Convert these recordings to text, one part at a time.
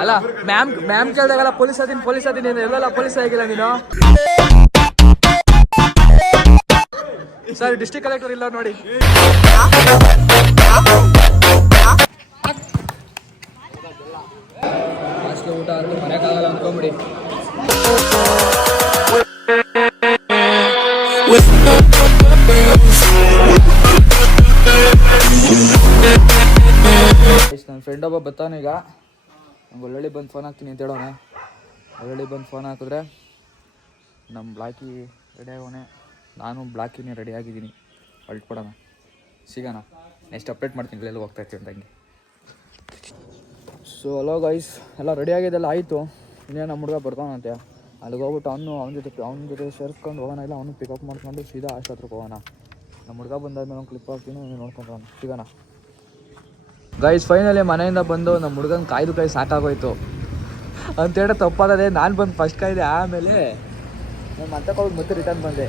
ಅಲ್ಲ ma'am ಕೇಳಿದಾಗಲ್ಲ police ಅದೀನಿ ಎಲ್ಲೆಲ್ಲ police ಆಗಿಲ್ಲ ನೀನು. ಸರ್ ಡಿಸ್ಟ್ರಿಕ್ಟ್ ಕಲೆಕ್ಟರ್ ಇಲ್ಲ ನೋಡಿ. ಅಷ್ಟು ಊಟ ಆದ್ರೂ ಮರೆಯಕ್ಕಾಗಲ್ಲ ಅನ್ಕೊಂಬಿಡಿ. ನನ್ನ ಫ್ರೆಂಡ್ ಒಬ್ಬ ಬರ್ತಾನೆ ಈಗ. ನಂಗೆ ಒಳ್ಳೊಳ್ಳಿ ಬಂದು ಫೋನ್ ಹಾಕ್ತೀನಿ ಅಂತ ಹೇಳೋಣ. ಒಳ್ಳೊಳ್ಳಿ ಬಂದು ಫೋನ್ ಹಾಕಿದ್ರೆ ನಮ್ಮ ಬ್ಲಾಕಿ ರೆಡಿ ಆಗೋಣೆ, ನಾನು ಬ್ಲಾಕಿನೇ ರೆಡಿ ಆಗಿದ್ದೀನಿ. ಹೊರಟ್ಕೊಡೋಣ, ಸಿಗೋಣ. ನೆಕ್ಸ್ಟ್ ಅಪ್ಡೇಟ್ ಮಾಡ್ತೀನಿ ಎಲ್ಲ ಹೋಗ್ತಾ ಇರ್ತೀವಿ ಅಂತ ಹಂಗೆ. ಸೊ ಹಲೋ ಗೈಸ್, ಎಲ್ಲ ರೆಡಿ ಆಗಿದ್ದೆಲ್ಲ ಆಯಿತು. ಇನ್ನೇನು ನಮ್ಮ ಹುಡುಗ ಬರ್ತಾನಂತೆ. ಅಲ್ಲಿಗೆ ಹೋಗ್ಬಿಟ್ಟು ಅವನ ಜೊತೆ ಸೇರಿಸ್ಕೊಂಡು ಹೋಗೋಣ. ಇಲ್ಲ ಅವನು ಪಿಕಪ್ ಮಾಡ್ಕೊಂಡು ಸೀದಾ ಆಸ್ಪತ್ರೆಗೆ ಹೋಗೋಣ. ನಮ್ಮ ಹುಡುಗ ಬಂದಾದ್ಮೇಲೆ ಒಂದು ಕ್ಲಿಪ್ ಹಾಕ್ತೀನಿ, ನೋಡ್ಕೊಂಡು ಸಿಗೋಣ. ಗೈಸ್ ಫೈನಲಿ ಮನೆಯಿಂದ ಬಂದು ನಮ್ಮ ಹುಡುಗನ ಕಾಯ್ದು ಸಾಕಾಗೋಯ್ತು ಅಂತೇಳಿ ತಪ್ಪಾಗದೆ. ನಾನು ಬಂದು ಫಸ್ಟ್ ಕಾಯ್ದೆ, ಆಮೇಲೆ ನಾನು ಮತ್ತೆ ಮತ್ತೆ ರಿಟರ್ನ್ ಬಂದೆ.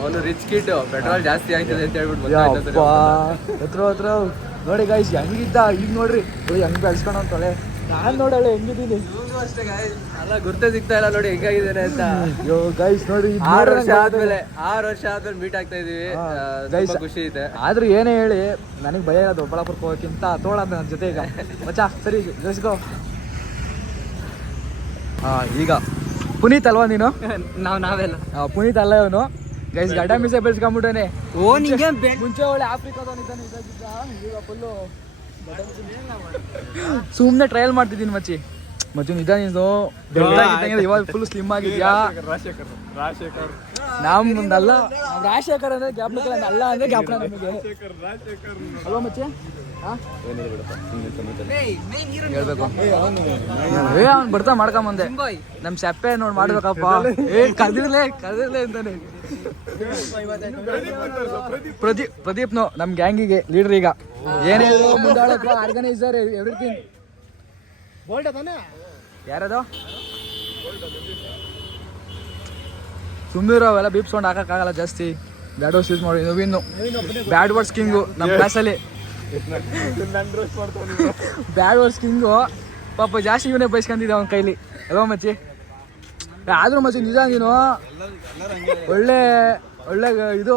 ಅವನು ರಿಚ್ ಕಿಡ್, ಪೆಟ್ರೋಲ್ ಜಾಸ್ತಿ ಆಗ್ತದೆ ಅಂತ ಹೇಳ್ಬಿಟ್ಟು ಹತ್ರ ನೋಡಿ ಗೈಸ್ ಹೆಂಗಿದ್ದ. ಈಗ ನೋಡ್ರಿ ಹೆಂಗ್ ಬೆಳೆಸ್ಕೊಂಡು ಅಂತಳೆ. ನಾನು ನೋಡಳೆ ಹೆಂಗಿದ್ದೀನಿ ಅಷ್ಟೇ ಗೈಸ್. ಅಲ್ಲ ಗುರ್ತೇ ಸಿಗ್ತಾ ಇಲ್ಲ ನೋಡಿ ಹೆಂಗಾಗಿದ್ದೇನೆ ಅಂತ. ಗೈಸ್ ನೋಡಿ 6 ವರ್ಷ ಆದ್ಮೇಲೆ ಮೀಟ್ ಆಗ್ತಾ ಇದೀವಿ. ಗೈಸ್ ಖುಷಿ ಇದೆ. ಆದ್ರೂ ಏನೇ ಹೇಳಿ ನನಗೆ ಭಯ ಇಲ್ಲ ದೊಡ್ಡಬಳ್ಳಾಪುರಕ್ಕೆ ಹೋಗೋಕ್ಕಿಂತ ತೋಳ ನನ್ನ ಜೊತೆ ಈಗ ಮಚ್ಚಾ. ಸರಿ ಲೆಟ್ಸ್ ಗೋ. ಈಗ ಪುನೀತ್ ಅಲ್ವಾ ನೀನು? ನಾವೆಲ್ಲ ಪುನೀತ್ ಅಲ್ಲ ಇವನು. ಗೈಸ್ ಗಡ್ಡ ಮೀಸೆ ಬೆಳೆಸ್ಕೊಂಡ್ಬಿಟ್ಟೇನೆ. ಮುಂಚೆ ಒಳ್ಳೆ ಆಫ್ರಿಕಾದವನಿದ್ದಾನೆ, ಈಗ ಫುಲ್ಲು ಸುಮ್ಮನೆ ಟ್ರಯಲ್ ಮಾಡ್ತಿದ್ದೀನಿ ಮಚ್ಚಿ ನಿಜ. ನೀನು ಇವಾಗ ಫುಲ್ ಸ್ಲಿಮ್ ಆಗಿದ್ಯಾ. ನಮ್ದಲ್ಲ ರಾಜಶೇಖರ್ ಅಂದ್ರೆ ಜ್ಞಾಪಕ ಅಲ್ಲ ಅಂದ್ರೆ ಜ್ಞಾಪಕ ನಮಗೆ ಅಲ್ವಾ ಮಚ್ಚಿ? ಹೇಳ್ಬೇಕು ಅವ್ನು ಬರ್ತಾ ಮಾಡ್ಕೊಂಬಂದೆ. ನಮ್ ಸೆಪ್ಪೆ ನೋಡ್ ಮಾಡ್ಬೇಕಪ್ಪ. ಕದಿರ್ಲೆ ಅಂತಾನೆ. ಪ್ರದೀಪ್ನು ನಮ್ ಗ್ಯಾಂಗಿಗೆ ಲೀಡರ್. ಈಗ ಏನೇ ಮುಂದಾಳತ್ವ ಆರ್ಗನೈಸರ್ ಎವ್ರಿಥಿಂಗ್. ಯಾರದು ಸುಮ್ಮನಿರೋ ಅವೆಲ್ಲ ಬೀಪ್ಸ್ಕೊಂಡು ಹಾಕಕ್ಕಾಗಲ್ಲ ಜಾಸ್ತಿ. ಬ್ಯಾಡ್ ವರ್ಡ್ಸ್ ಯೂಸ್ ಮಾಡಿ. ನವೀನು ಬ್ಯಾಡ್ ವರ್ಡ್ಸ್ ಕಿಂಗು ನಮ್ಮ ಕ್ಲಾಸಲ್ಲಿ. ಬ್ಯಾಡ್ ವರ್ಡ್ಸ್ ಕಿಂಗು ಪಾಪ ಜಾಸ್ತಿ ಇವನೇ ಬಯಸ್ಕೊಂಡಿದ್ದೆ ಅವನ ಕೈಲಿ ಅಲ್ವಾ ಮಚ್ಚಿ? ಆದ್ರೂ ಮಚ್ಚಿ ನಿಜ ನೀನು ಒಳ್ಳೆ ಇದು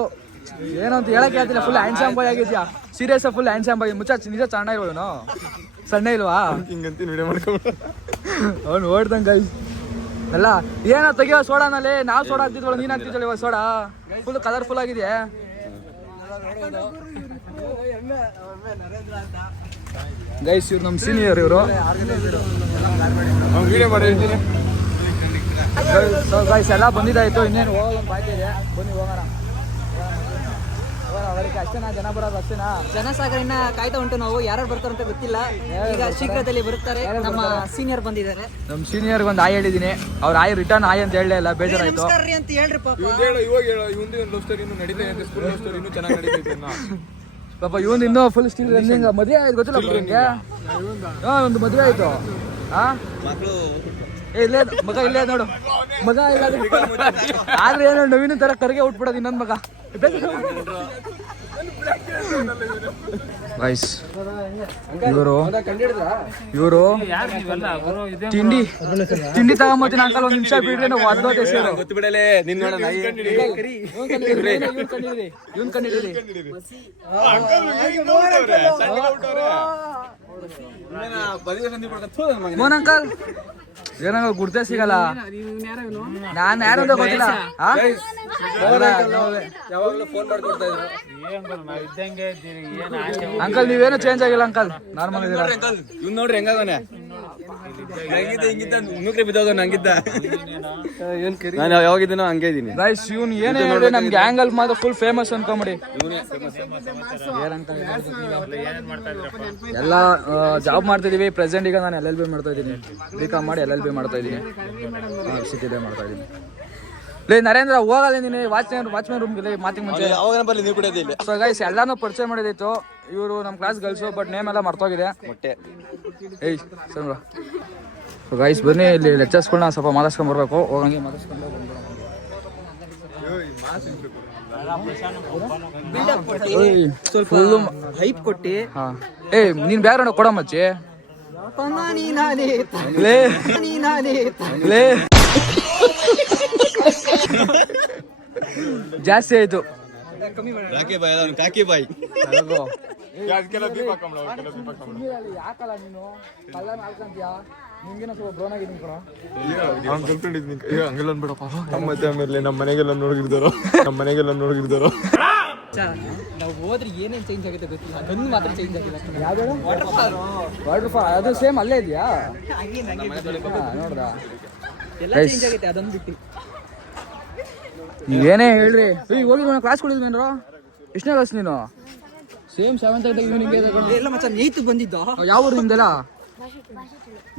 ಏನಂತ ಹೇಳಕ್ ಹೇಳ್ತಿಲ್ಲ. ಫುಲ್ ಹ್ಯಾಂಡ್ಸಮ್ ಬಾಯ್ ಆಗಿದ್ಯಾ. ಸೀರಿಯಸ್ ಫುಲ್ ಹ್ಯಾಂಡ್ಸಮ್ ಬಾಯ್. ಮುಚ್ಚ ನಿಜ ಸಣ್ಣ ಇಲ್ವನು? ಸಣ್ಣ ಇಲ್ವಾ? ಅವ್ನು ಓಡ್ದಂಗ ಗೈಸ್ ಎಲ್ಲ ಏನೋ ತೆಗಿಯೋ ಸೋಡಾನಲ್ಲಿ. ನಾವು ಸೋಡಾ ಹಾಕ್ತಿದ್ವಲ್ಲ, ನೀನ್ ಹಾಕ್ತಿದ್ವಲ್ಲ ಇವಾಗ ಸೋಡಾ. ಫುಲ್ ಕಲರ್ಫುಲ್ ಆಗಿದೆ ಗೈಸ್. ಇವ್ರು ನಮ್ಮ ಸೀನಿಯರ್. ಇವರು ಗೈಸ್ ಎಲ್ಲ ಬಂದಿದ್ದಾಯ್ತು. ಇನ್ನೇನು ಹೋಗೋಣ ಬಾಕಿ ಇದೆ. ಬನ್ನಿ ಹೋಗೋಣ. ಅಷ್ಟೇನಾ ಜನ ಬರೋದು? ಅಷ್ಟೇನಾ? ಜನಸಾಗರ ಇನ್ನ ಕಾಯ್ತಾ ಉಂಟು. ನಾವು ಯಾರು ಬರ್ತಾರಂತ ಗೊತ್ತಿಲ್ಲ. ಈಗ ಶೀಘ್ರದಲ್ಲಿ ಬರುತ್ತಾರೆ. ನಮ್ಮ ಸೀನಿಯರ್ ಬಂದಿದ್ದಾರೆ. ನಮ್ಮ ಸೀನಿಯರ್ ಒಂದು ಆಯ್ ಹೇಳಿದೀನಿ. ಅವ್ರ ಆಯ್ ರಿಟರ್ನ್ ಆಯ್ ಅಂತ ಹೇಳಲೇ ಇಲ್ಲ, ಬೇಜಾರಾಯ್ತು ಅಂತ ಹೇಳ್ರಿ ಪಾಪ. ಪಾಪ ಇವನ್ ಇನ್ನೂ ಫುಲ್ ಸ್ಟಿಲ್ ರನ್ನಿಂಗ್. ಮದುವೆ ಆಯ್ತು ಗೊತ್ತಿಲ್ಲ ನಿಮಗೆ? ಒಂದು ಮದುವೆ ಆಯ್ತು. ಇಲ್ಲೇ ಮಗ, ಇಲ್ಲೇ ನೋಡು ಮಗ. ಇಲ್ಲ ಆದ್ರೆ ಏನೋ ನವೀನ ತರ ಕರ್ಗೆ ಉಟ್ಬಿಡೋದು ಇನ್ನೊಂದು ಮಗ. ಗೈಸ್ ಇವರು ತಿಂಡಿ ತಗೊಂಬತ್ತೀನಿ ಅಂಕಲ್. ಒಂದ್ ನಿಮಿಷ ಬಿಡ್ರಿ, ನಾವು ಅರ್ಧೋದೆ ಸೇರು. ಇವನ್ ಕಂಡಿದ್ದೀರಿ ಮೋನ್ ಅಂಕಲ್. ಏನಂಗ ಗುರ್ತೇ ಸಿಗಲ್ಲ. ನಾನ್ ಯಾರು ಅಂತ ಗೊತ್ತಿಲ್ಲ. ಅಂಕಲ್ ನೀವೇನು ಚೇಂಜ್ ಆಗಿಲ್ಲ ಅಂಕಲ್, ನಾರ್ಮಲ್ ಇದೀರ. ಇವ್ ನೋಡ್ರಿ ಹೆಂಗಾಗನೆ ನಾನು ಯಾವಾಗಿದ್ದೀನೋ ಹಂಗೆ ಇದೀನಿ ಗೈಸ್. ಇವ್ನು ಏನೇ ಹೇಳಿ ನಮ್ ಗ್ಯಾಂಗ್ ಅಲ್ಲಿ ಮಾತ್ರ ಫುಲ್ ಫೇಮಸ್ ಅನ್ಕೊಂಬಿಡಿ. ಎಲ್ಲ ಜಾಬ್ ಮಾಡ್ತಿದೀವಿ ಪ್ರೆಸೆಂಟ್. ಈಗ ನಾನು LLB ಮಾಡ್ತಾ ಇದ್ದೀನಿ. BCom ಮಾಡಿ LLB ಮಾಡ್ತಾ ಇದ್ದೀನಿ. ಸಿಟಿದೆ ಮಾಡ್ತಾ ಇದ್ದೀನಿ. ಲೇ ನರೇಂದ್ರ ಹೋಗಲ್ಲ ನೀನು ವಾಚ್ಮ್ಯಾನ್ ರೂಮ್ ಮಾತಿಗೆ ಮುಂಚೆ. ಸೊ ಗೈಸ್ ಎಲ್ಲಾನು ಪರಿಚಯ ಮಾಡಿದಿತ್ತು. ಇವರು ನಮ್ಮ ಕ್ಲಾಸ್ ಗರ್ಲ್ಸು, ಬಟ್ ನೇಮ್ ಎಲ್ಲ ಮರ್ತೋಗಿದೆ. ಏಯ್ ಸರ್ ಗೈಸ್ ಬನ್ನಿ, ಇಲ್ಲಿ ಲೆಕ್ಚರ್ಸ್ಗಳನ್ನ ಸ್ವಲ್ಪ ಮಾತಾಡ್ಸ್ಕೊಂಡ್ ಬರ್ಬೇಕು. ಹೋಗಂಗೆ ಮಾತಾಡ್ಸ್ಕೊಂಡು ಹೈಪ್ ಕೊಟ್ಟಿ. ಏಯ್ ನೀನ್ ಬ್ಯಾಗ್ರೌಂಡ್ ಕೊಡ ಮಚ್ಚಿ. ಜಾಸ್ತಿ ಆಯ್ತು. ಯಾಕೆ ಬಾಯ್ ಅವ್ನು ಕಾಕಿ ಬಾಯ್. ಯಾಕಲ್ಲ ನೀನು ಕಲ್ಲ ನಾಲ್ಕಂತೀಯಾ? ನಿಂಗೇನೋ ಸ್ವಲ್ಪ ಬ್ರೋನ್ ಆಗಿದ್ದೀನಿ ಕಣ. ಅವ್ನು ಕಲ್ಕೊಂಡಿದ್ದೀನಿ. ಹಂಗೆಲ್ಲ ಅನ್ಬೇಡಪ್ಪ. ಮತ್ತೆ ಆಮೇಲೆ ನಮ್ಮ ಮನೆಗೆಲ್ಲ ನೋಡಿರ್ತಾರೋ. ನಾವು ಹೋದ್ರೆ ಏನೇನ್ ಚೇಂಜ್ ಆಗುತ್ತೆ ಗೊತ್ತಿಲ್ಲ, ಅದೊಂದು ಮಾತ್ರ ಚೇಂಜ್ ಆಗಿಲ್ಲ. ಯಾವ್ದು ವಾಟರ್ ಫಾಲ್? ಅದು ಸೇಮ್ ಅಲ್ಲೇ ಇದೆಯಾ? ನೋಡ್ದ ಎಲ್ಲ ಚೇಂಜ್ ಆಗೈತೆ ಅದೊಂದು ಬಿಟ್ಟು. ನೀವೇನೇ ಹೇಳ್ರಿ. ಈಗ ಹೋಗಿ ಕ್ಲಾಸ್ ಕೊಡಿದ್ಮೇನ್ರು ಎಷ್ಟನೇ ಕ್ಲಾಸ್ ನೀನು? ಸೇಮ್ 7th ನಿಂಗೆ ಎಲ್ಲ ಮಚ್ಚ ನೇತು ಬಂದಿದ್ದ. ಯಾವ ಊರು ನಿಮ್ದೆಲ್ಲ?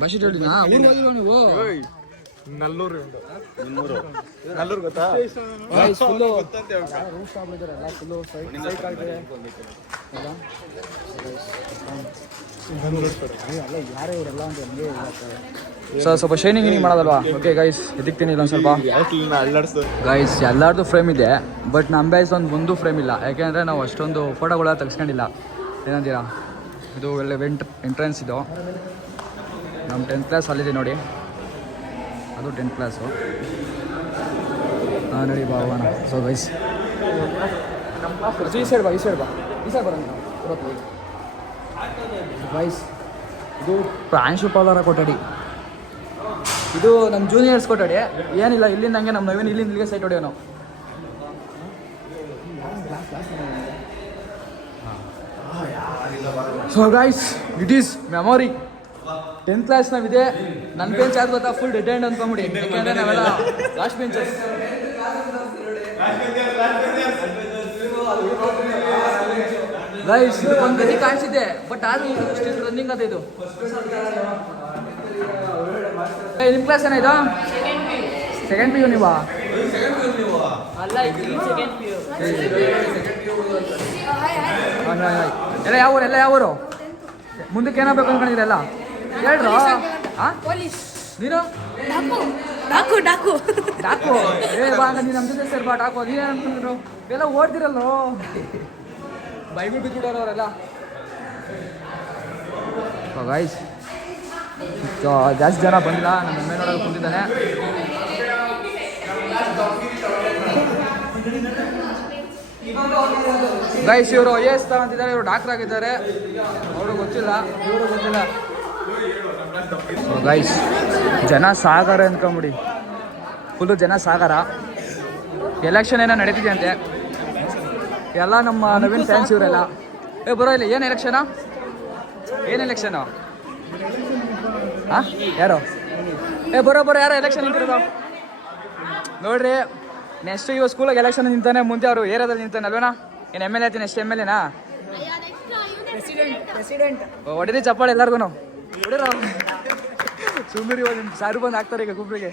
ಬಶೀಟ್ ಹೇಳಿನಾ? ಊರು ಹೋಗಿಲ್ವ ನೀವು? ನಲ್ಲೂರು ಗೊತ್ತಾ? ಫುಲ್ಲು ಯಾರೇ ಇವರೆಲ್ಲ ಅಂತ ಸ್ವಲ್ಪ ಶೈನಿಂಗ್ ಗಿನಿಂಗ್ ಮಾಡೋದಲ್ವಾ? ಓಕೆ ಗೈಸ್ ಎದಿಕ್ತೀನಿ ಇಲ್ಲ ಒಂದು ಸ್ವಲ್ಪ. ಗೈಸ್ ಎಲ್ಲಾರ್ದು ಫ್ರೇಮ್ ಇದೆ, ಬಟ್ ನಮ್ಮ ಬ್ಯಾಚ್ ಒಂದು ಫ್ರೇಮ್ ಇಲ್ಲ. ಯಾಕೆಂದರೆ ನಾವು ಅಷ್ಟೊಂದು ಫೋಟೋಗಳೆಲ್ಲ ತೆಗ್ಸ್ಕೊಂಡಿಲ್ಲ. ಏನಂತೀರಾ? ಇದು ಒಳ್ಳೆ ಎಂಟ್ರೆನ್ಸ್ ಇದು. ನಮ್ಮ 10th ಕ್ಲಾಸ್ ಅಲ್ಲಿದೆ ನೋಡಿ, ಅದು 10th ಕ್ಲಾಸು. ಹಾಂ ನೋಡಿ ಬಾ ಹೋಗೋಣ. ಸೊ ಗೈಸ್ ಈ ಸೈಡ್ ಬಾ ಬರೋಣ ಗೈಸ್. ಇದು ಪ್ರಾಂಶುಪಾಲರ ಕೊಠಡಿ, ಇದು ನಮ್ಮ ಜೂನಿಯರ್ಸ್ ಕೊಠಡಿ. ಏನಿಲ್ಲ, ಇಲ್ಲಿಂದ ಹಂಗೆ ನಮ್ಮ ನವೀನ್ ಇಲ್ಲಿಂದ ಇಲ್ಲಿಗೆ ಸೈಟ್ ಹೊಡೆಯೋ ನಾವು. So guys it is memory. 10th class ನಾವಿದೆ. ನನ್ನ ಬೆಂಚ್ ಆದ ಗೊತ್ತಾ ಫುಲ್ ಡೆಡ್ ಎಂಡ್ ಅಂದ್ಕೊಂಬಿಡಿ, ಯಾಕೆಂದರೆ ನಾವೆಲ್ಲ ಲಾಸ್ಟ್ ಬೆಂಚಸ್. ಗೈಸ್ ಒಂದು ಗದಿ ಕಾಣಿಸಿದೆ, ಬಟ್ ಆದ್ರೂ ರನ್ನಿಂಗ್ ಅದ ಇದು. ನಿಮ್ಮ ಕ್ಲಾಸ್ ಏನಾಯ್ತು? ಸೆಕೆಂಡ್ PU ನೀವಾ? ಎಲ್ಲ ಯಾವ ಊರು? ಮುಂದಕ್ಕೆ ಏನಾಗಬೇಕು ಅನ್ಕೊಂಡಿದ್ರೆ ಎಲ್ಲ ಹೇಳ್ರು. ನೀನು ಡಾಕು ಏ ಬಾ ನೀನು ನಮ್ಮ ಜೊತೆ ಸೇರ್ ಬಾ. ಡಾಕು ನೀನು ಅನ್ಕೊಂಡಿದ್ರು ಎಲ್ಲ ಓಡ್ತಿರಲ್ಲೋ, ಬೈಬಿಲ್ ಬಿಟ್ಬಿಡೋರು ಅವರೆಲ್ಲ. ಗೈಸ್ ಜಾಸ್ತಿ ಜನ ಬಂದಿಲ್ಲ, ನಮ್ಮ ಎಮ್ಮೆ ನೋಡೋದು ಕುಂತಿದ್ದಾನೆ. ಗೈಸ್ ಇವರು IAS ಅಂತಿದ್ದಾರೆ, ಇವರು ಡಾಕ್ಟರ್ ಆಗಿದ್ದಾರೆ. ಅವರು ಗೊತ್ತಿಲ್ಲ, ಇವರು ಗೊತ್ತಿಲ್ಲ. ಗೈಸ್ ಜನ ಸಾಗರ ಅಂದ್ಕೊಂಬಿಡಿ, ಫುಲ್ಲು ಜನ ಸಾಗರ. ಎಲೆಕ್ಷನ್ ಏನೋ ನಡೀತಿದೆ ಅಂತೆ, ಎಲ್ಲ ನಮ್ಮ ನವೀನ್ ಫ್ಯಾನ್ಸ್ ಇವರೆಲ್ಲ. ಬರೋ ಇಲ್ಲ. ಏನು ಎಲೆಕ್ಷನು? ಹಾಂ ಯಾರು? ಬರೋ ಯಾರೋ ಎಲೆಕ್ಷನ್ ನಿಂತಿರೋದು ನೋಡ್ರಿ. ನೆಕ್ಸ್ಟ್ ಇವಾಗ ಸ್ಕೂಲಾಗ ಎಲೆಕ್ಷನ್ ನಿಂತಾನೆ, ಮುಂದೆ ಅವರು ಏರಿಯಾದಲ್ಲಿ ನಿಂತಾನೆ ಅಲ್ವೇನಾ? ಏನು MLA ಆಯ್ತು? ನೆಕ್ಸ್ಟ್ MLAನಾ? ಹೊಡಿರಿ ಚಪ್ಪಾಳೆ ಎಲ್ಲರಿಗೂ ಹೊಡಿರೋ. ಸುಮ್ಮನೆ ಇವಾಗ ಸಾರು ಬಂದು ಹಾಕ್ತಾರೆ ಈಗ ಗುಬ್ರಿಗೆ.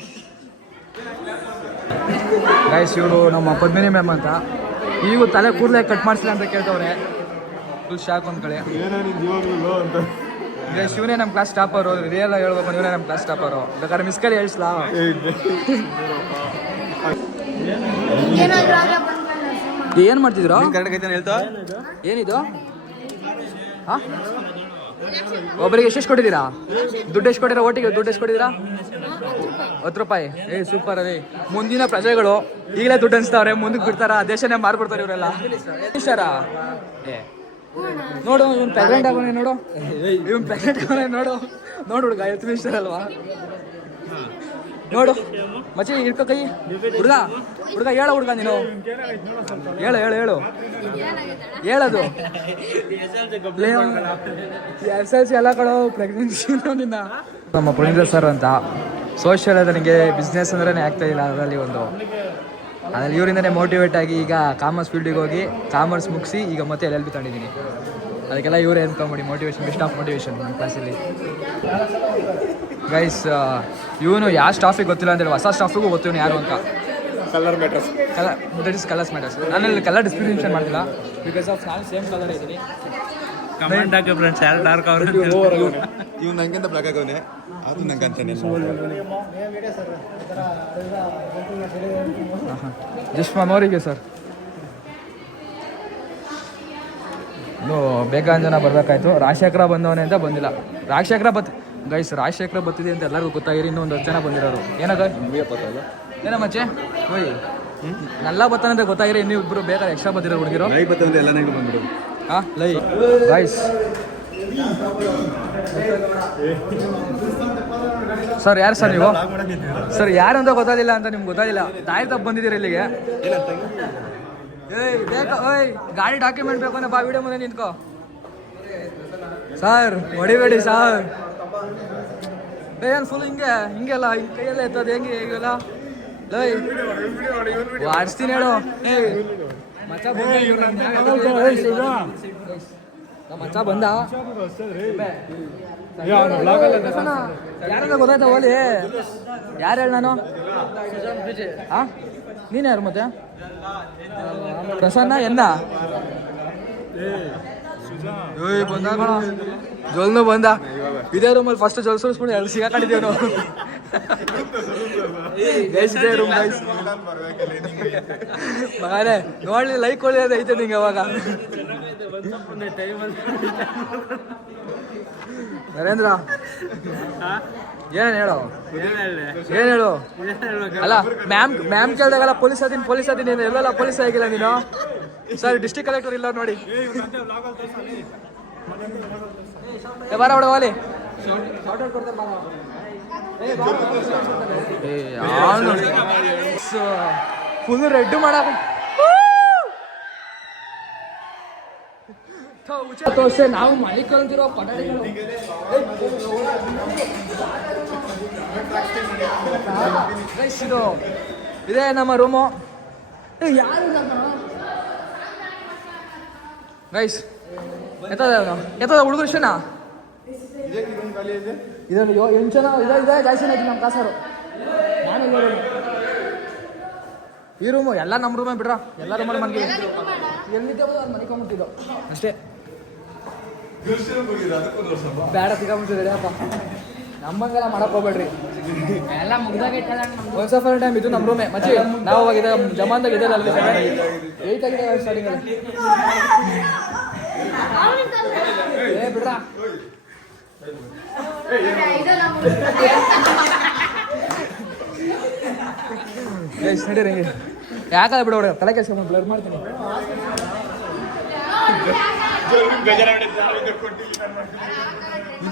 ಗೈಸ್ ಇವರು ನಮ್ಮ ಪದ್ಮಿನಿ ಮ್ಯಾಮ್ ಅಂತ. ಈಗೂ ತಲೆ ಕೂದಲೇ ಕಟ್ ಮಾಡಿಸಿಲ್ಲ ಅಂತ ಕೇಳ್ತವ್ರೆ. ಫುಲ್ ಶಾಕ್ ಒಂದು ಕಡೆ. ಗೈಸ್ ಇವನೇ ನಮ್ಮ ಕ್ಲಾಸ್ ಟಾಪರು, ರಿಯಲ್ ಹೇಳ್ಬೇಕು, ಇವನೇ ನಮ್ಮ ಕ್ಲಾಸ್ ಟಾಪರು. ಬೇಕಾದ್ರೆ ಮಿಸ್ ಕಡೆ ಹೇಳ್ಸ್ಲಾ? ಏನು ಮಾಡ್ತಿದ್ರು? ಏನಿದು? ಹಾಂ ಒಬ್ಬರಿಗೆ ಎಷ್ಟು ಕೊಟ್ಟಿದ್ದೀರಾ? ದುಡ್ಡು ಎಷ್ಟು ಕೊಟ್ಟಿರಾ? ಒಟ್ಟಿಗೆ ದುಡ್ಡು ಎಷ್ಟು ಕೊಟ್ಟಿದ್ದೀರಾ? 10 ರೂಪಾಯಿ. ಸೂಪರ್ ಅದೇ. ಮುಂದಿನ ಪ್ರಜೆಗಳು ಈಗಲೇ ದುಡ್ಡು ಅನ್ಸ್ತಾವ್ರೆ, ಮುಂದಕ್ಕೆ ಬಿಡ್ತಾರ, ದೇಶನೇ ಮಾರ್ಬಿಡ್ತಾರೆ ಇವರೆಲ್ಲ. ಇಷ್ಟಾರಾ? ನೋಡು ಇವನ್ ಪ್ರೆಗ್ನೆಂಟ್ ಆಗೋನೆ, ನೋಡು ಇವನ್ ಪ್ರೆಗ್ನೆಂಟ್ ಆಗೋನೆ, ನೋಡು ಹುಡುಗ ಹೆಲ್ತ್ ಮಿನಿಸ್ಟರ್ ಅಲ್ವಾ? ನೋಡು ಮಚ್ಚಿ ಇರ್ಕೋ ಕೈ. ಹುಡುಗ ಹೇಳ ಹುಡುಗ, ನೀನು ಹೇಳು ಹೇಳೋದು. SLC ಎಲ್ಲ ಕಡೆ ಪ್ರೆಗ್ನೆನ್ಸಿ ನಿನ್ನ. ನಮ್ಮ ಪುಣೇಂದ್ರ ಸರ್ ಅಂತ ಸೋಷಿಯಲ್ ನನಗೆ ಬಿಸ್ನೆಸ್ ಅಂದ್ರೆ ಆಗ್ತಾ ಇಲ್ಲ. ಅದರಲ್ಲಿ ಇವರಿಂದನೇ ಮೋಟಿವೇಟ್ ಆಗಿ ಈಗ ಕಾಮರ್ಸ್ ಫೀಲ್ಡಿಗೆ ಹೋಗಿ ಕಾಮರ್ಸ್ ಮುಗಿಸಿ ಈಗ ಮತ್ತೆ LLB ತಗೊಂಡಿದ್ದೀನಿ. ಅದಕ್ಕೆಲ್ಲ ಇವರೇ ಅಂದ್ಕೊಂಬಿಡಿ ಮೋಟಿವೇಶನ್, ಬೆಸ್ಟ್ ಆಫ್ ಮೋಟಿವೇಶನ್ ನಮ್ಮ ಕ್ಲಾಸಲ್ಲಿ. ಗೈಸ್ ಇವನು ಯಾವ ಸ್ಟಾಫಿಗೆ ಗೊತ್ತಿಲ್ಲ ಅಂತೇಳಿ ಹೊಸ ಸ್ಟಾಫಿಗೂ ಗೊತ್ತಿವನು ಯಾರು ಅಂತ. Colours matters. ನಾನಲ್ಲಿ ಕಲರ್ ಡಿಸ್ಕ್ರಿಪ್ಷನ್ ಮಾಡ್ತಿಲ್ಲ, ಬಿಕಾಸ್ ಆಫ್ ನಾನು ಸೇಮ್ ಕಲರ್ ಇದ್ದೀನಿ. ಕಮೆಂಟ್ ಹಾಕಿ ಫ್ರೆಂಡ್ಸ್, ಯಾರು ಡಾರ್ಕ್ ಅವ್ರು? ಇವ್ ನಂಗಿಂತ ಬ್ಲಾಕ್ ಆಗವನೆ, ಅದು ನಂಗೆ ಅಂತಾನೆ. ಜಸ್ಟ್ ಮೆಮೊರಿಗೆ ಸರ್. ಇನ್ನು ಬೇಗ ಜನ ಬರಬೇಕಾಯ್ತು. ರಾಜಶೇಖರ ಬಂದವನೇ ಅಂತ ಬಂದಿಲ್ಲ. ರಾಜಶೇಖರ ಗೈಸ್ ರಾಜಶೇಖರ ಬರ್ತಿದೆ ಅಂತ ಎಲ್ಲರಿಗೂ ಗೊತ್ತಾಗಿರಿ, ಇನ್ನೂ ಒಂದು 10 ಜನ ಬಂದಿರೋರು. ಏನಾಗ ಏನ ಮಚ್ಚೆ ಓಯ್ ಎಲ್ಲ ಬರ್ತಾನಂತ ಗೊತ್ತಾಗಿರಿ, ಇನ್ನೂ ಇಬ್ಬರು ಬೇಕಾದ್ರೆ ಎಕ್ಸ್ಟ್ರಾ ಬಂದಿರೋ ಹುಡುಗಿರು. ನೈ ಬತ್ತಂದ್ರೆ ಎಲ್ಲ ನೈಗೂ ಬಂದ್ಬಿಡು. ಹಾಂ ಲೈ ಗೈಸ್ ಸರ್ ಯಾರು ಸರ್ ನೀವು? ಸರ್ ಯಾರು ಅಂತ ಗೊತ್ತಾಗಿಲ್ಲ ಅಂತ ನಿಮ್ಗೆ ಗೊತ್ತಾಗಿಲ್ಲ, ತಾಯಿ ತಪ್ಪು ಬಂದಿದ್ದೀರಿ ಇಲ್ಲಿಗೆ. ಏಯ್ ಬೇಕಾ ಓಯ್ ಗಾಡಿ ಡಾಕ್ಯುಮೆಂಟ್ ಬೇಕು ಅಂದ್ರೆ ಬಾ ವಿಡಿಯೋ ಮುಂದೆ ನಿಂತ್ಕೋ. ಸರ್ ಹೊಡಿಬೇಡಿ ಸರ್. ಏನು ಫುಲ್ ಹಿಂಗೆಲ್ಲ ಕೈಯೆಲ್ಲ ಎತ್ತದ ಹೆಂಗೆ ಈಗೆಲ್ಲ ಲೈ ವಾಡಿಸ್ತೀನಿ ಹೇಳು. ಏಯ್ ಮಚ್ಚ ಮಚ್ಚ ಬಂದ ಯಾರಂತ ಗೊತ್ತಾಯ್ತಾ ಹೋಲಿ? ಯಾರು ಹೇಳಿ ನಾನು? ಹಾಂ ನೀನು ಯಾರು ಮತ್ತೆ? ಪ್ರಸನ್ನ ಎನ್ನ ಬಂದ ಜೋಲ್ನು ಬಂದ. ಇದೇ ರೂಮಲ್ಲಿ ಫಸ್ಟ್ ಜೋಲ್ ಸುರಿಸ್ಕೊಂಡು ಎಲ್ಲಿ ಸಿಗಾಕೊಂಡಿದ್ದೀವಿ ನಾವು. ಇದೇ ರೂಮ್ ಗೈಸ್ ಮಗನೇ ನೋಡ್ಲಿ ಲೈಕ್ ಒಳ್ಳೆಯದು ಐತೆ ನಿಂಗೆ ಅವಾಗ. ನರೇಂದ್ರ ಏನೇನು ಹೇಳು ಏನು ಹೇಳು? ಅಲ್ಲ ಮ್ಯಾಮ್ ಕೇಳಿದಾಗಲ್ಲ ಪೊಲೀಸ್ ಅದೀನಿ ನೀನು ಎಲ್ಲೆಲ್ಲ ಪೊಲೀಸ್ ಆಗಿಲ್ಲ ನೀನು. ಸರ್ ಡಿಸ್ಟ್ರಿಕ್ಟ್ ಕಲೆಕ್ಟರ್ ಇಲ್ಲ ನೋಡಿ. ಬರ ಬಿಡ ವಾಲಿ ಫುಲ್ ರೆಡ್ ಮಾಡಕ ತೋರ್ಸೆ ನಾವು ಮನೆ ಕಲ್ತಿರೋ ಪಟಾಡಿಗಳು. ಇದು ಇದೇ ನಮ್ಮ ರೂಮು. ಯಾರು ಗೈಸ್ ಎತ್ತದ ಹುಡುಗರು ಇಷ್ಟನಾ? ಇದನ್ನು 8 ಜನ ಇದೆ ಜಾಸ್ತಿ ಆಯ್ತು ನಮ್ಮ ಕಾಸಾರು. ನಾನೆಲ್ಲ ಈ ರೂಮು ಎಲ್ಲ ನಮ್ಮ ರೂಮೇ ಬಿಡ್ರ, ಎಲ್ಲ ರೂಮಲ್ಲಿ ಮನೆಗೆ ಎಲ್ಲಿದ್ದೆ ಅದು ಮನಿಕೊಂಬಿಟ್ಟಿದ್ದು ಅಷ್ಟೇ. ಬೇಡ ಸಿಕ್ಕಾಬಿಟ್ಟಿದೆ ಅಪ್ಪ, ನಮ್ಮಂಗೆಲ್ಲ ಮಾಡಕ್ ಹೋಗ್ಬೇಡ್ರಿ. ಎಲ್ಲ ಮುಗ್ದಾಗ ಒನ್ಸ್ ಆಫ್ ಟೈಮ್ ಇದು ನಮ್ಮ ರೂಮೇ ಮಚ್ಚಿ. ನಾವು ಅವಾಗ ಜಮಾನ್ದಾಗ ಇದೆ ಅಲ್ವ 8 ಆಗಿದೆ ಸ್ಟಾರ್ಟಿಂಗ್ ಅಲ್ಲಿ. ಏ ಬಿಡ್ರ ನಡೀರಿ ಹಿಂಗೆ ಯಾಕಲ್ಲ ಬಿಡ ಹೊಡ ತಲೆ ಕೆಲಸ ಬ್ಲರ್ ಮಾಡ್ತೀನಿ.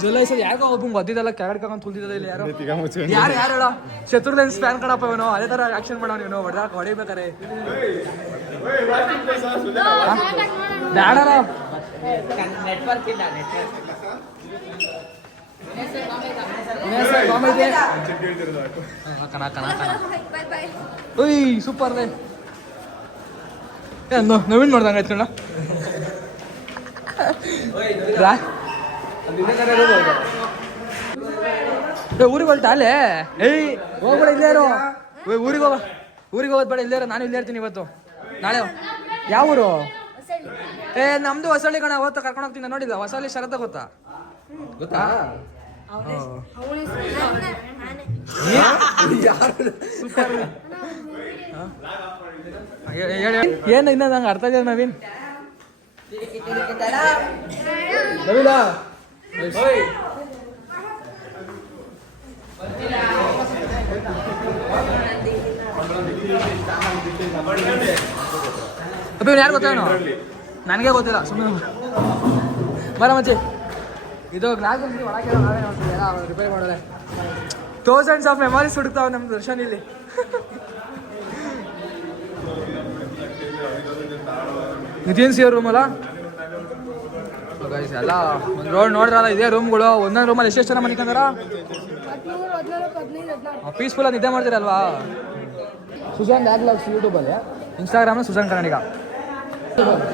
ಜೊಲ್ಲ ಸರ್ ಯಾಕೋ ಒಬ್ಬ ಗೊತ್ತಿದ್ದಲ್ಲ ಕೆಳಗಡೆ ಕರ್ಕೊಂಡು ತುಳಿದಿದ್ದಲ್ಲ ಇಲ್ಲಿ ಯಾರು ಹೇಳ ಶತ್ರುಲೆನ್ಸ್ ಫ್ಯಾನ್ ಕಣಪ್ಪ ಇವನು. ಅದೇ ಥರ ಆಕ್ಷನ್ ಮಾಡೋ ನೀನು ಹೊಡಿಬೇಕಾರೆ ಬೇಡ ನೆಟ್ವರ್ಕ್ ಇಲ್ಲ. ಓಯ್ ಸೂಪರ್ ನವೀನ್ ನೋಡ್ದಂಗ ಆಯ್ತು ಕಣ. ಊರಿಗೆ ಹೊಲ್ಟ ಅಲ್ಲೇ ಏಯ್ ಹೋಗ್ಬೇಡ ಇಲ್ಲೇ ಇರೋ. ಊರಿಗೆ ಹೋಗೋದು ಬೇಡ ಇಲ್ಲೇ ಇರೋ. ನಾನು ಇಲ್ಲೇ ಇರ್ತೀನಿ ಇವತ್ತು ನಾಳೆ. ಯಾವ ಊರು? ನಮ್ದು ಹೊಸಳ್ಳಿ ಕಣ. ಅವತ್ತು ಕರ್ಕೊಂಡು ಹೋಗ್ತೀನಿ. ನೋಡಿಲ್ಲ ಹೊಸಳ್ಳಿ ಶರತ್ತ ಗೊತ್ತಾ? ಗೊತ್ತಾ? ಏನು ಇನ್ನ ನಂಗೆ ಅರ್ಥ ಇದೆ ನವೀನ್. ನವೀನ ಯಾರು ಗೊತ್ತೇನು? ನನಗೆ ಗೊತ್ತಿಲ್ಲ, ಸುಮ್ಮನೆ ಬರ ಮಚ್ಚಿ. ಇದು ಗ್ಲಾಸ್ ಒಳಗೆ ರಿಪೇರ್ ಮಾಡೋದೆ. ಥೌಸಂಡ್ಸ್ ಆಫ್ ಮೆಮೊರೀಸ್ ಹುಡುಕ್ತಾವೆ ನಮ್ಮ ದರ್ಶನ್ ಇಲ್ಲಿ. ನಿತಿನ್ ಸಿ ಅವ್ರ ರೂಮ್ ಅಲ್ಲ ಎಲ್ಲ ಒಂದು ರೋಡ್ ನೋಡ್ರಲ್ಲ. ಇದೇ ರೂಮ್ಗಳು. ಒಂದೊಂದು ರೂಮಲ್ಲಿ ಎಷ್ಟೆಷ್ಟು ಜನ ಮನಿಕಂದಾರ? ಪೀಸ್ಫುಲ್ ಆಗಿ ನಿದ್ದೆ ಮಾಡ್ತೀರಲ್ವಾ? ಸುಜಾನ್ ಲ್ಯಾಗ್ ಲಾಗ್ಸ್ ಯೂಟ್ಯೂಬಲ್ಲಿ, ಇನ್ಸ್ಟಾಗ್ರಾಮ್ನ ಸುಜಾನ್ ಕನ್ನಡಿಗ.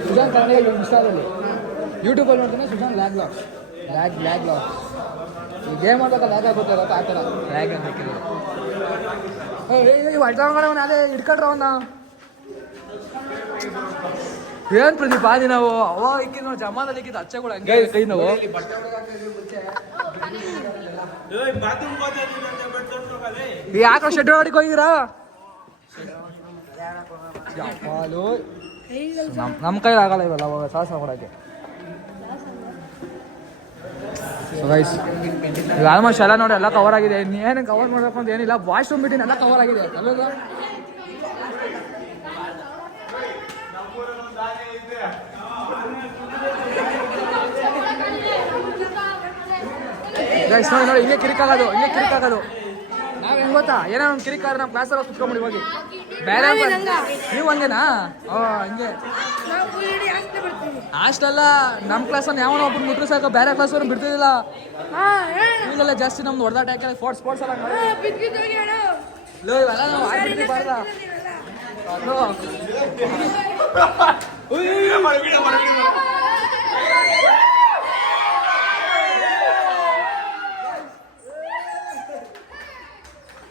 ಸುಜಾನ್ ಕನ್ನಡಿಗ ಇನ್ಸ್ಟಾದಲ್ಲಿ, ಯೂಟ್ಯೂಬಲ್ಲಿ ನೋಡ್ತಾನೆ Sujan lag logs. Lag logs ಈ ಗೇಮ್ ಆದಾಗ ಲ್ಯಾಗ್ ಆಗುತ್ತೆ ಗೊತ್ತಾ? ಆ ಥರ ಲ್ಯಾಗ್ ಅಂತ ಹಾಕಿರೋದು. ಅದೇ ಹಿಡ್ಕೊಂಡ್ರ ಅವನ್ನ ಏನ್ ಪ್ರದೀಪ್ ಆದಿ ನಾವು ಅವಾಗ ಇಕ್ಕಿದ್ ನಾವು ಜಮಾನಲ್ಲಿ ಇಕ್ಕಿದ್ದು ಹಚ್ಚಗಳು ಹಂಗೆ ಕೈ ನಾವು. ಯಾಕೋ ಶೆಡ್ ಹೊಡಿಗೆ ಹೋಗಿದ್ದೀರಾ? ನಮ್ಮ ಕೈಲಿ ಆಗಲ್ಲ ಇವೆಲ್ಲ ಅವಾಗ ಸಾಹಸ ಕೊಡೋಕ್ಕೆ. ಗೈಸ್ ಈಗ ಆಲ್ಮೋಸ್ಟ್ ಎಲ್ಲ ನೋಡಿ ಎಲ್ಲ ಕವರ್ ಆಗಿದೆ. ಏನು ಕವರ್ ಮಾಡಬೇಕು ಅಂತ ಏನಿಲ್ಲ, ವಾಶ್ರೂಮ್ ಬಿಟ್ಟಿನ ಎಲ್ಲ ಕವರ್ ಆಗಿದೆ. ಅಲ್ವಾ ಗೈಸ್ ನೋಡಿ ನೋಡಿ ಹಿಂಗೆ ಕಿರಿಕಾಗೋದು ನಾವು ಹೆಂಗೆ ಗೊತ್ತಾ, ಏನೋ ಒಂದು ಕಿರಿಕಾದ್ರೆ ನಮ್ಮ ಕ್ಲಾಸಲ್ಲಿ ಕುತ್ಕೊಂಡ್ಬಿಡಿ ಹೋಗಿ. ಬೇರೆ ನೀವು ಹಂಗೇನಾ? ಹಂಗೆ ಅಷ್ಟೆಲ್ಲ ನಮ್ಮ ಕ್ಲಾಸಲ್ಲಿ ಯಾವನೋ ಒಬ್ಬರು ಮುಟ್ರು ಸಾಕು, ಬೇರೆ ಕ್ಲಾಸವ್ರು ಬಿಡ್ತಿದ್ದಿಲ್ಲ. ಇವೆಲ್ಲ ಜಾಸ್ತಿ ನಮ್ದು ಹೊಡೆದಾಟ, ಯಾಕೆ ಸ್ಪೋರ್ಟ್ಸ್ ಎಲ್ಲ ಇವೆಲ್ಲ ನಾವು ಆಗ್ಬಿಡ್ತೀಬಾರ್ದ.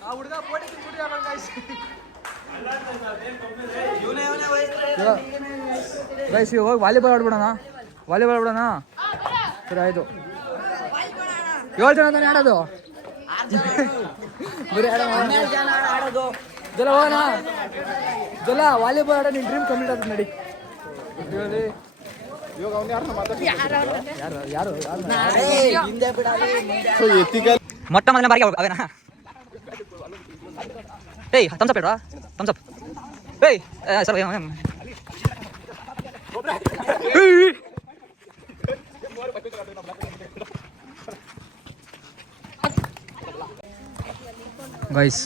ಆ ಹುಡುಗ ಪೋಟಿ ಗೈಸ್ ಹೋಗಿ ವಾಲಿಬಾಲ್ ಆಡ್ಬಿಡೋಣ. ಸರಿ ಆಯ್ತು. 7 ಜನ ತಾನೇ ಆಡೋದು. ಜಲ ಹೋಗೋಣ, ಜಲ ವಾಲಿಬಾಲ್ ಆಡೋ ನಿನ್ ಡ್ರೀಮ್ ಕಂಪ್ಲೀಟ್ ಆಗ್ತದೆ ನಡಿ. ಯಾರು ಮೊಟ್ಟ ಮೊದಲ ಬಾರಿಗೆ ಅವೇನಾ? ಏಯ್ ಥಮ್ಸ್ ಅಪ್ ಇಡ್ವಾ, ಥಮ್ಸ್ ಅಪ್. ಏಯ್ ಸರ್ ಗೈಸ್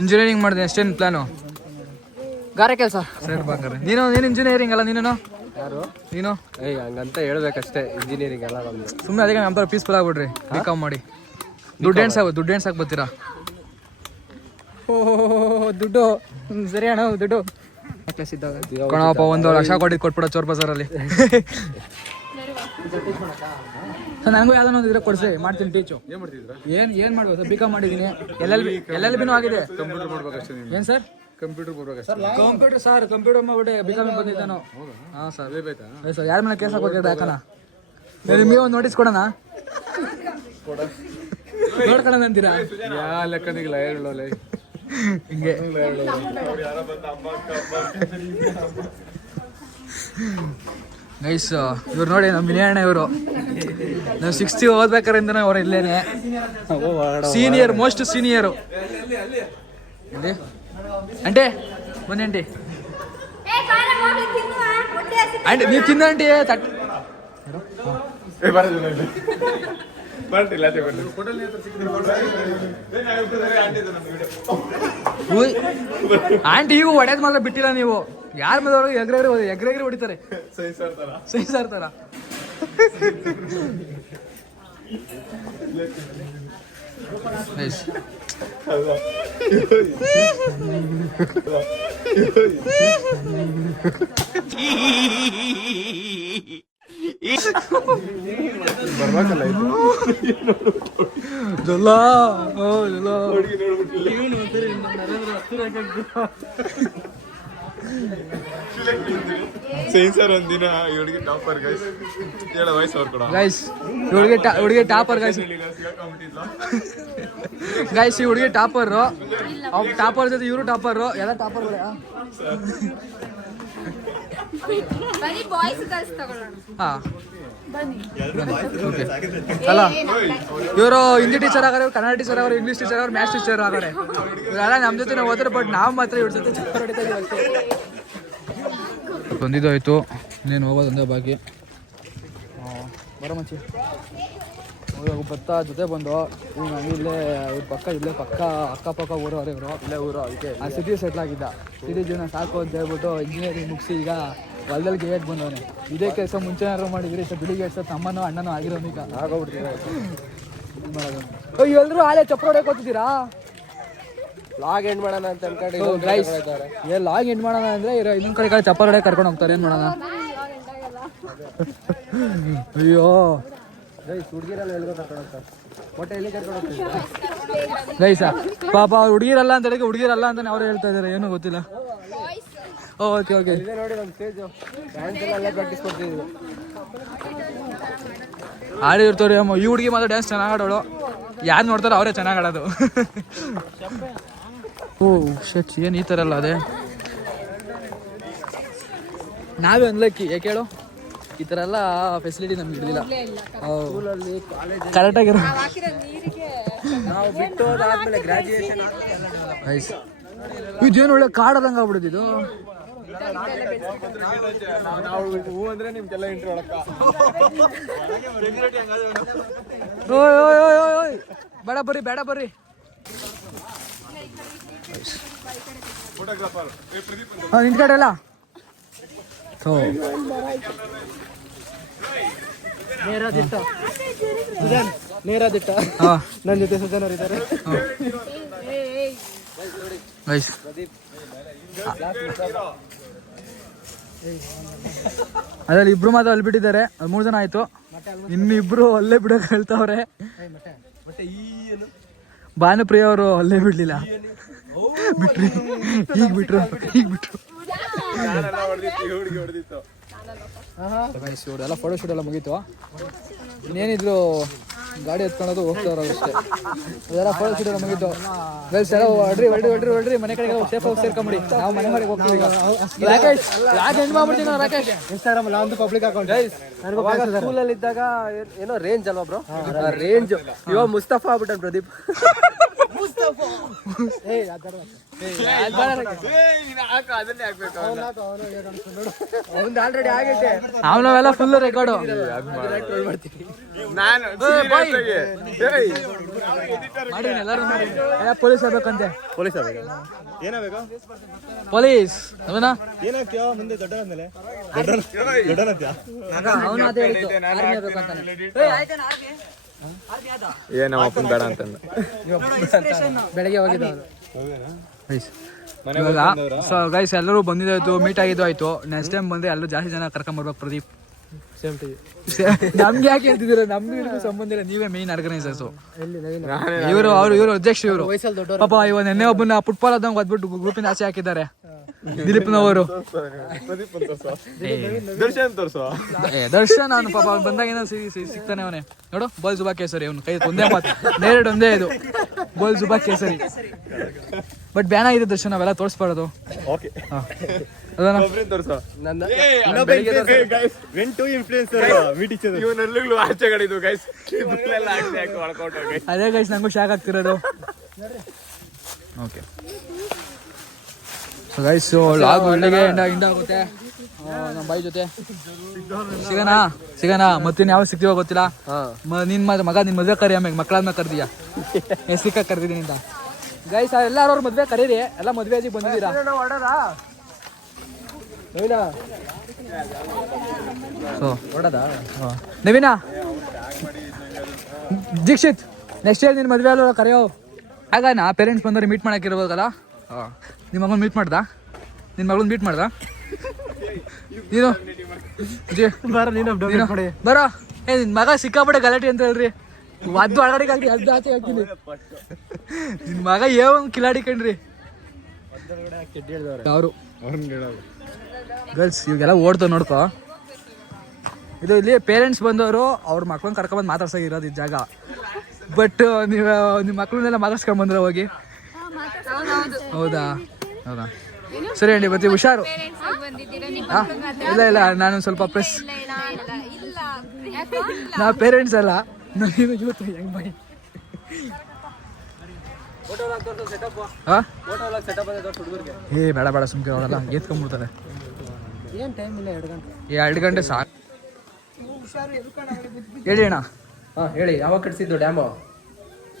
ಇಂಜಿನಿಯರಿಂಗ್ ಮಾಡಿದೆ, ಅಷ್ಟೇನು ಪ್ಲಾನು? ಗಾರೆ ಕೆಲಸ. ನೀನು ಇಂಜಿನಿಯರಿಂಗ್ ಅಲ್ಲ ನೀನು? ನೀನು ಹಂಗಂತ ಹೇಳ್ಬೇಕಷ್ಟೇ. ಇಂಜಿನಿಯರಿಂಗ್ ಅಲ್ಲ ನಮ್ದು. ಸುಮ್ಮನೆ ಅದಕ್ಕೆ ನಮ್ಮ ಪೀಸ್ಫುಲ್ ಆಗ್ಬಿಡ್ರಿ, ಬಿಕಾಮ್ ಮಾಡಿ. ದುಡ್ಡು ಎಣ್ಸಾಕ್ ಬರ್ತೀರಾ? ದುಡ್ಡು ಸರಿ ಅಣ್ಣ, ದುಡ್ಡು ಕಣಪ್ಪ 1 ಲಕ್ಷ ಕೊಟ್ಬಿಡ ಚೋರ್ ಬಜಾರಲ್ಲಿ. ನನಗೂ ಯಾವ್ದೋ ಒಂದು ಇದ್ರೆ ಕೊಡ್ಸಿ, ಮಾಡ್ತೀನಿ ಟೀಚು. ಏನ್ ಮಾಡ್ಬೇಕು ಸರ್? ಬಿಕಾಮ್ ಮಾಡಿದೀನಿ, LLB ಆಗಿದೆ. ಏನ್ ಸರ್? ಕಂಪ್ಯೂಟರ್ ಮಾಡ್ಬಿಟ್ಟೆ ಬಿಕಾಮ್ ಬಂದಿದ್ದೆ ನಾವು. ಹಾಂ ಸರ್ ಯಾರ ಮೇಲೆ ಕೇಸ್ ಹಾಕೋದು ಯಾಕನ? ನಿಮಗೆ ಒಂದು ನೋಟಿಸ್ ಕೊಡೋಣ, ನೋಡ್ಕೊಳ ಅಂತೀರಾ? ಯಾವ ಲೆಕ್ಕನಿಲ್ಲ ಹೇಳೋಲ್ಲ ಹಿಂಗೆ. ನೈಸ್. ಇವ್ರು ನೋಡಿ ನಮ್ಮ ವಿನಯಣ್ಣ, ಇವರು ನಾವು 6th ಓದ್ಬೇಕಾರಿಂದ ಅವ್ರು ಇಲ್ಲೇನೆ ಸೀನಿಯರ್, ಮೋಸ್ಟ್ ಸೀನಿಯರು. ಅಂಟೆ ಬನ್ನಿ ಆಂಟಿ, ನೀವು ತಿನ್ನ ಆಂಟಿ. ಆಂಟಿ ಈಗ ಹೊಡೆಯೋದು ಮಾತ್ರ ಬಿಟ್ಟಿಲ್ಲ ನೀವು. ಯಾರ ಮೇಲೆ ಎಗ್ರೆಗ್ರಿ ಹೊಡಿತಾರೆ, ಸೈ ಸರ್ ತರ. ಬರ್ಬೇಕಲ್ಲ ಇದು. ಸೈನ್ಸರ್ ಒಂದಿನ ಇವಳಿಗೆ ಟಾಪರ್ ಗೈಸ್, ಹೇಳ ವಯಸ್ಸು ಅವ್ರು ಕೂಡ ಗೈಸ್. ಹುಡುಗಿ ಟಾಪರ್ ಗೈಸ್. ಗೈಸ್ ಈ ಹುಡುಗಿ ಟಾಪರು, ಟಾಪರ್ ಜೊತೆ ಇವರು ಟಾಪರು, ಎಲ್ಲ ಟಾಪರ್. ಅಲ್ಲ ಇವರು ಹಿಂದಿ ಟೀಚರ್ ಆಗಾರೆ, ಕನ್ನಡ ಟೀಚರ್ ಆಗಾರೆ, ಇಂಗ್ಲೀಷ್ ಟೀಚರ್ ಆಗಾರೆ, ಮ್ಯಾಥ್ಸ್ ಟೀಚರ್ ಆಗಾರೆ. ಇವರೆಲ್ಲ ನಮ್ಮ ಜೊತೆ ನಾವು ಓದಿದ್ರೆ, ಬಟ್ ನಾವು ಮಾತ್ರ ಇವ್ರ ಜೊತೆ ಚಪ್ಪರ್ ಹೊಡಿತಾ ಇದೀವಿ ಅಷ್ಟೇ. ಬಂದಿದ್ದಾಯ್ತು, ಇನ್ನೇನು ಹೋಗೋದು ಒಂದೇ ಬಾಕಿ. ಬರೋ ಮಚ್ಚಿ ಭತ್ತ ಜೊತೆ ಬಂದು ಇಲ್ಲೇ ಪಕ್ಕ ಅಕ್ಕಪಕ್ಕ ಊರವ್ರು ಇವರು. ಇಲ್ಲೇ ಊರು, ಅದಕ್ಕೆ ಆ ಸಿಟಿ ಸೆಟ್ಲ್ ಆಗಿದ್ದ. ಸಿಟಿ ಜೀವನ ಸಾಕು ಅಂತ ಹೇಳ್ಬಿಟ್ಟು ಇಂಜಿನಿಯರಿಂಗ್ ಮುಗಿಸಿ ಈಗ ಹೊಲದಲ್ಲಿ ಗೇಟ್ ಬಂದವನೆ. ಇದೇ ಕೆಲಸ ಮುಂಚೆ ಏನಾರು ಮಾಡಿದ್ರಿ ಸರ್, ಬಿಳಿ ಗೇಟ್ ಸರ್, ತಮ್ಮನೋ ಅಣ್ಣನೋ ಆಗಿರೋನು ಈಗ ಆಗೋಗ್ಬಿಡ್ತೀವಿ. ಎಲ್ಲರೂ ಆಲೇ ಚಪ್ಪರ ಹೊಡೆಯಕ್ಕೆ ಹೋಗ್ತಿದ್ದೀರಾ? ಲಾಗ್ ಎಂಡ್ ಮಾಡೋಣ ಅಂತ ಅನ್ಕೊಂಡು ಲಾಗ್ ಎಂಡ್ ಮಾಡೋಣ ಅಂದ್ರೆ ಇನ್ನೊಂದ್ ಕಡೆ ಚಪ್ಪರ ಹೊಡೆಯಕ್ಕೆ ಕರ್ಕೊಂಡು ಹೋಗ್ತಾರೆ. ಏನ್ ಮಾಡೋಣ? ಅಯ್ಯೋ ಗೈಸ ಪಾಪ ಅವ್ರು ಹುಡುಗಿರಲ್ಲ ಅಂತ ಹೇಳಿದ್ರೆ ಹುಡುಗಿರಲ್ಲ ಅಂತಾನೆ ಅವ್ರು ಹೇಳ್ತಾ ಇದಾರೆ, ಏನೂ ಗೊತ್ತಿಲ್ಲ. ಓಕೆ ಓಕೆ ನೋಡಿ ನಮ್ಮ ಸ್ಟೇಜು ಡ್ಯಾನ್ಸ್ ಪ್ರಾಕ್ಟೀಸ್ ಕೊಡ್ತಿದ್ವಿ. ಆಡಿ ಇರ್ತಾರೆ. ಈ ಹುಡುಗಿ ಮಾತ್ರ ಡ್ಯಾನ್ಸ್ ಚೆನ್ನಾಗಿ ಆಡೋಳು, ಯಾರು ನೋಡ್ತಾರೋ ಅವರೇ ಚೆನ್ನಾಗಿ ಆಡೋದು. ಓ ಶಟ್, ಏನು ಈ ಥರ ಅಲ್ಲ ಅದೇ ನಾವೇ ಅನ್ಲಕ್ಕಿ. ಯಾಕೆ ಹೇಳು, ಈ ಥರ ಎಲ್ಲ ಫೆಸಿಲಿಟಿ ನಮ್ಗೆ ಇರಲಿಲ್ಲ. ಕರೆಕ್ಟಾಗಿರೋ ನಾವು ಬಿಟ್ಟು ಹೋದಾದ್ಮೇಲೆ ಗ್ರಾಜುಯೇಷನ್ ಇದೇನು ಒಳ್ಳೆ ಕಾಡದಂಗೆ ಆಗ್ಬಿಡುತ್ತಿದ್ದು. ನಾವು ಹೂ ಅಂದ್ರೆ ನಿಮ್ಗೆಲ್ಲ ಇಂಟ್ರಿ ಒಳಕ್ಕ ಓಯ್ ಓಯ್ ಓಯ್ ಓಯ್ ಓಯ್ ಬೇಡ ಬರ್ರಿ ನಿಂತ್ಕಡೆಲ್ಲ. ಸೊ ನೇರ ದಿಟ್ಟ ನನ್ನ ಜೊತೆ ಸುಜನ್ ಅವರು ಇದ್ದಾರೆ. ಅದ್ರಲ್ಲಿ ಇಬ್ರು ಮಾತ್ರ ಅಲ್ಲಿ ಬಿಟ್ಟಿದ್ದಾರೆ. 3 ಜನ ಆಯ್ತು. ಇನ್ನು ಇಬ್ರು ಅಲ್ಲೇ ಬಿಡೋಕೆ ಹೇಳ್ತಾವ್ರೆ. ಭಾನುಪ್ರಿಯ ಅವರು ಅಲ್ಲೇ ಬಿಡ್ಲಿಲ್ಲ, ಬಿಟ್ರು. ಇವರೆಲ್ಲ ಫೋಟೋ ಶೂಟ್ ಎಲ್ಲ ಮುಗೀತು. ಇನ್ನೇನಿದ್ರು ಗಾಡಿ ಎತ್ಕೊಳ್ಳೋದು ಹೋಗ್ತಾವ್ರ ಅಷ್ಟೇ. ಅದೆಲ್ಲ ಫೋಟೋ ಶೂಟ್ ಎಲ್ಲ ಮುಗೀತು. ಹೊಡ್ರಿ ಮನೆ ಕಡೆಗೆ ಸೇಫ್ ಆಗಿ ಸೇರ್ಕೊಂಬಿಡಿ. ನಾವು ಮನೆ ಮನೆಗೆ ಹೋಗ್ತೀವಿ ಈಗ. ರಾಕೇಶ್ ಯಾಕೆ ಹೆಣ್ಣು ಮಾಡ್ಬಿಡ್ತೀವಿ ನಾವು? ರಾಕೇಶ್ ಇನ್ಸ್ಟಾಗ್ರಾಮ್ ಒಂದು ಪಬ್ಲಿಕ್ ಅಕೌಂಟ್. ಸ್ಕೂಲಲ್ಲಿ ಇದ್ದಾಗ ಏನೋ ರೇಂಜ್ ಅಲ್ವಾ ಬ್ರೋ? ರೇಂಜ್ ಇವಾಗ ಮುಸ್ತಫಾ ಆಗ್ಬಿಟ್ಟ ಪ್ರದೀಪ್. ಆಲ್ರೆಡಿ ಆಗೈತೆ. ನಾವೆಲ್ಲ ಫುಲ್ ರೆಕಾರ್ಡು. ಪೊಲೀಸ್ ಆಗ್ಬೇಕಂತೆ. ಪೊಲೀಸ್ ಏನಾಗ್ತೀಯೋ ಮುಂದೆ ದೊಡ್ಡರಂದ್ಮೇಲೆ ನಮ್ಮ ಅಪ್ಪನ ಬೇಡ ಅಂತಂದ ಬೆಳಗ್ಗೆ ಹೋಗಿದ್ದವರು. ಗೈಸ್ ಎಲ್ಲರೂ ಬಂದಿದ್ದಾಯ್ತು, ಮೀಟ್ ಆಗಿದ್ದು ಆಯ್ತು. ನೆಕ್ಸ್ಟ್ ಟೈಮ್ ಬಂದ್ರೆ ಎಲ್ಲರೂ ಜಾಸ್ತಿ ಜನ ಕರ್ಕೊಂಬರ್ಬೇಕು. ಪ್ರದೀಪ್ ನಮ್ಗೆ ಯಾಕೆ ಹೇಳ್ತಿದ್ದೀರ? ನಮ್ಗೆ ಸಂಬಂಧ ಇಲ್ಲ, ನೀವೇ ಮೇನ್ ಆರ್ಗನೈಸರ್ಸ್. ಇವರು ಅಧ್ಯಕ್ಷ. ಇವರು ಪಾಪ ಇವಾಗ ನೆನ್ನೆ ಒಬ್ಬನ ಫುಟ್ಬಾಲ್ ಆದಂಗೆ ಒದ್ಬಿಟ್ಟು ಗ್ರೂಪಿನ ಆಚೆ ಹಾಕಿದ್ದಾರೆ. ದಿಲೀಪ್ನವರು ದರ್ಶನ್ ಅವನು ಪಾಪ ಬಂದಾಗ ಏನೋ ಸಿಗ್ತಾನೆ ಅವನೇ. ನೋಡು ಬೋಲ್ ಜುಬಾ ಕೇಸರಿ. ಅವನು ಕೈ ಒಂದೇ ಮಾತು, ನೇರಡ್ ಒಂದೇ ಇದು, ಬೋಲ್ ಜುಬಾ ಕೇಸರಿ. ಬಟ್ ಬ್ಯಾನ್ ಆಗಿದೆ ದರ್ಶನ್, ಅವೆಲ್ಲ ತೋರಿಸ್ಬಾರ್ದು. ಅದೇ ಗೈಸ್ ನಂಗೂ ಶಾಕ್ ಆಗ್ತಿರೋದು. ಓಕೆ ಸೊ ಗೈಸ್ ಲಾಗ್ ಒಳ್ಳೆಗೆ ಎಂಡ್ ಆಗುತ್ತೆ. ನಮ್ಮ ಬಾಯಿ ಜೊತೆ ಸಿಗೋಣ ಮತ್ತಿನ್ ಯಾವಾಗ ಸಿಗ್ತೀವೋ ಗೊತ್ತಿಲ್ಲ. ನಿನ್ ಮಗ ನಿನ್ ಮದುವೆ ಕರಿ, ಆಮೇಲೆ ಮಕ್ಕಳಾದ್ಮೇಲೆ ಕರ್ದೀಯಾ? ಸಿಕ್ಕ ಕರ್ದಿದ್ದೀನಿ ಅಂತ. ಗೈಸ್ ಎಲ್ಲರೂ ಅವ್ರ ಮದುವೆ ಕರೀರಿ. ಎಲ್ಲ ಮದುವೆ ಆಗಿ ಬಂದಿದ್ದೀರಾ? ನವೀನ ದೀಕ್ಷಿತ್ ನೆಕ್ಸ್ಟ್ ಇಯರ್ ನಿನ್ನ ಮದುವೆ ಅಲ್ಲ ಕರೆಯೋ. ಆಗ ನಾ ಪೇರೆಂಟ್ಸ್ ಬಂದವ್ರು ಮೀಟ್ ಮಾಡಕ್ಕಿರ್ಬೋದಲ್ಲ. ನಿಮ್ಮ ಮಗನ ಮೀಟ್ ಮಾಡ್ದ? ನಿನ್ನ ಮಗಳನ್ನ ಮೀಟ್ ಮಾಡ್ದ ನೀನು? ಬರೋ. ನಿನ್ನ ಮಗ ಸಿಕ್ಕಾಪಟ್ಟೆ ಗಲಾಟೆ ಅಂತ ಹೇಳ್ರಿ. ಅದು ಒಳಗಡೆ ಹಾಕಿ ಅದು ಆಚೆ ಹಾಕ್ತೀನಿ. ನಿನ್ನ ಮಗ ಒಂದು ಕಿಲಾಡಿ ಕಣ್ರಿ. ಅವರು ಗರ್ಲ್ಸ್ ಇವಾಗೆಲ್ಲ ಓಡ್ತಾವ ನೋಡ್ಕೊ. ಇದು ಇಲ್ಲಿ ಪೇರೆಂಟ್ಸ್ ಬಂದವರು ಅವ್ರ ಮಕ್ಳನ್ನ ಕರ್ಕೊಂಡ್ಬಂದು ಮಾತಾಡ್ಸೋಗಿರೋದು ಈ ಜಾಗ. ಬಟ್ ನೀವು ನಿಮ್ಮ ಮಕ್ಳನ್ನೆಲ್ಲ ಮಾತಾಡ್ಸ್ಕೊಂಡ್ ಬಂದ್ರೆ ಹೋಗಿ. ಹೌದಾ ಸರಿ ಅಂಡಿ, ಬರ್ತೀವಿ. ಹುಷಾರು. ಇಲ್ಲ ನಾನು ಸ್ವಲ್ಪ ಪ್ರೆಸ್. ನಾ ಪೇರೆಂಟ್ಸ್ ಅಲ್ಲ, ಹೆಂಗ್ ಬೈ. ಬೇಡ ಸುಮ್ಕೆ ಅವರೆಲ್ಲ ಎತ್ಕೊಂಡ್ಬಿಡ್ತಾರೆ. 2 ಗಂಟೆ ಸಾಕು. ಹೇಳಿ ಅಣ್ಣ. ಹೇಳಿ, ಯಾವಾಗ ಕಟ್ಸಿದ್ದು ಡ್ಯಾಮು?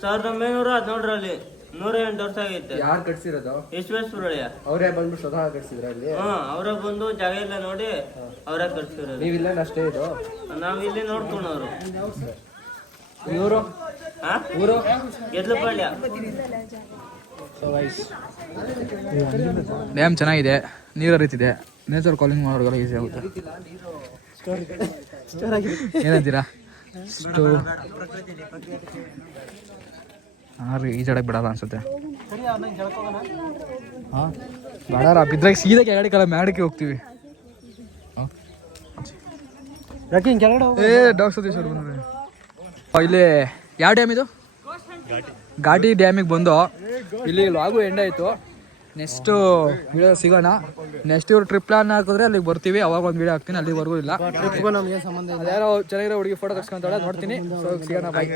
1914ರಲ್ಲಿ 108 ವರ್ಷ ಆಗೈತೆ. ಯಾರು ಕಟ್ಸಿರೋದು? ವಿಶ್ವೇಶ್ವರಯ್ಯ ಅವರೇ ಬಂದು ಸ್ವತಃ ಕಟ್ಸಿದ್ರ ಇಲ್ಲಿ? ಅವರೇ ಬಂದು ಜಾಗ ಎಲ್ಲ ನೋಡಿ ಅವರೇ ಕಟ್ಸಿರೋದು. ನೀವಿಲ್ಲ ಅಷ್ಟೇ ಇದು? ನಾವ್ ಇಲ್ಲಿ ನೋಡ್ಕೊಂಡವ್ರು. ಇವರು ಊರು ಗೆದ್ಲಪಾಳ್ಯ. ಡ್ಯಾಮ್ ಚೆನ್ನಾಗಿದೆ, ನೀರು ಹರಿತಿದೆ. ನೇಚರ್ ಕಾಲಿಂಗ್ ಮಾಡೋರಿಗೆಲ್ಲ ಈಸಿ ಆಗುತ್ತೆ. ಏನಂತೀರಾ? ಈಜಾಡಕ್ ಬಿಡಲ್ಲ ಅನ್ಸುತ್ತೆ. ಬೇಡ ಬಿದ್ರಾಗ ಸೀದಾ ಕೆಳಗಡೆ ಕಲ ಮ್ಯಾಡಕ್ಕೆ ಹೋಗ್ತೀವಿ. ಡಾಕ್ ಸತೀಶ್ವರ್ ಬಂದ್ರೆ ಇಲ್ಲಿ ಯಾವ ಡ್ಯಾಮ್ ಇದು? ಘಾಟಿ ಡ್ಯಾಮಿಗೆ ಬಂದು ಇಲ್ಲಿ ಲಾಗು ಎಂಡ್ ಆಯಿತು. ನೆಕ್ಸ್ಟು ವಿಡಿಯೋ ಸಿಗೋಣ. ನೆಕ್ಸ್ಟ್ ಇವ್ರು ಟ್ರಿಪ್ ಪ್ಲಾನ್ ಹಾಕಿದ್ರೆ ಅಲ್ಲಿಗೆ ಬರ್ತೀವಿ, ಅವಾಗ ಒಂದು ವಿಡಿಯೋ ಹಾಕ್ತೀನಿ, ಅಲ್ಲಿವರೆಗೂ ಇಲ್ಲ. ನಮಗೆ ಸಂಬಂಧ ಯಾರೋ ಚೆನ್ನಾಗಿರೋ ಹುಡುಗಿ ಫೋಟೋ ತರ್ಸ್ಕೊಂತಾಳೆ, ನೋಡ್ತೀನಿ. ಸೊ ಸಿಗೋಣ, ಬಾಯ್.